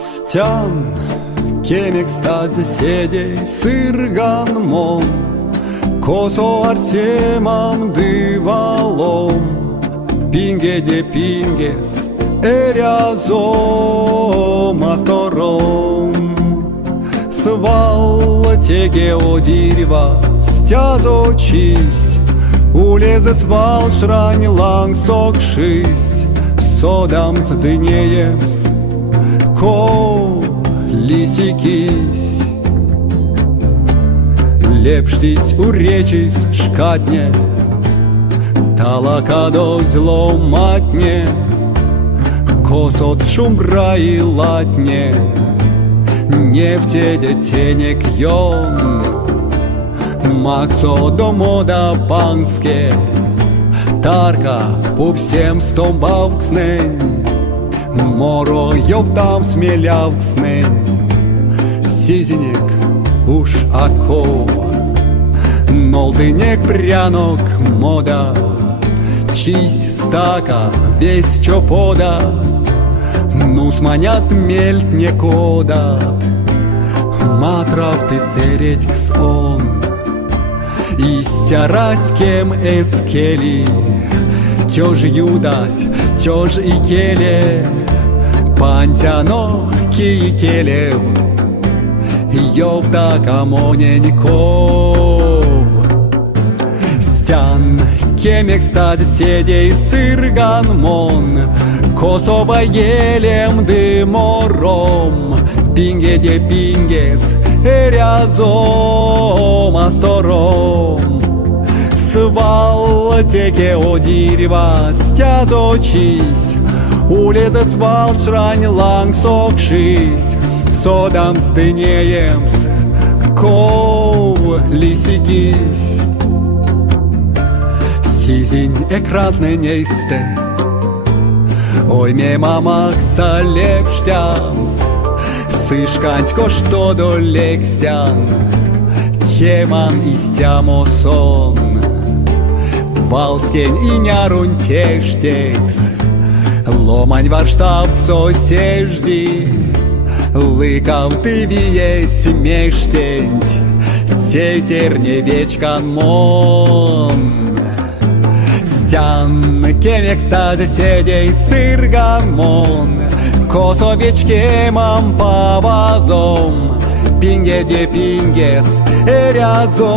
Стян, кемек стать соседей, сырганмон, косо арсемам дывалом, пинге де пингес, эрязом астором. Свал теге о дерева, стязочись, улезе свал шрань лангсокшись, содам с дынеем ко лисикись. Лепштись уречись шкатне, талакадо зломатне, косот шумбра и латне, нефте детенек йон, максо домода панские, тарка по всем стомбавкснень, моро йовдам смелявкснень, сизенек уж ако, нолдынек прянок мода, чись стака весь чопода, ну сманят мельтне кодат, матрав ты середь ксон, и стяраськем эскели, тёж юдась, тёж и келе, пантяно ки келев, йовда камоненьков. Стян, кемек стать седей сырганмон, косово елем дымором, пинге де пингес, эрязом астором. Свал теке о дерева, стязочись, улезе свал шрань лангсокшись, содам стынеемс, ков лисикись. Сизень экранне нейсте, ой ме мамак салепштянс, сышканько что до лекстян, теман истямосон, валскень и нярун тештекс, ломань варштав сосежди, лыкав ты виесь мештенть, тетерне вечкан мон. Стян, кемек стать соседей сырганмон, косовечкемам павазом, пинге де пингес, эрязом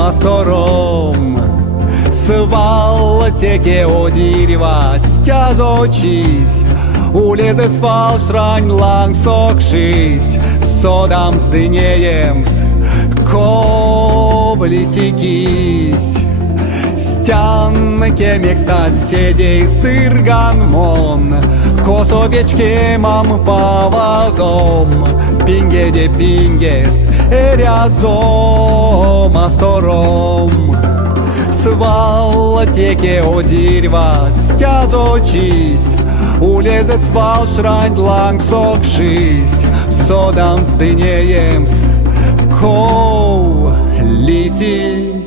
астором. Свал теке о дерева, стязочись, улезе свал шрань лангсокшись, содам сдынеемс, ковлисикись. Стян, кемек стать седей сырганмон, косовечкемам павазом, пинге де пингес, эрязом астором. Свал теке о дерева, стязочись, улезе свал шрань лангсокшись, содам сдынеемс, ков лисики.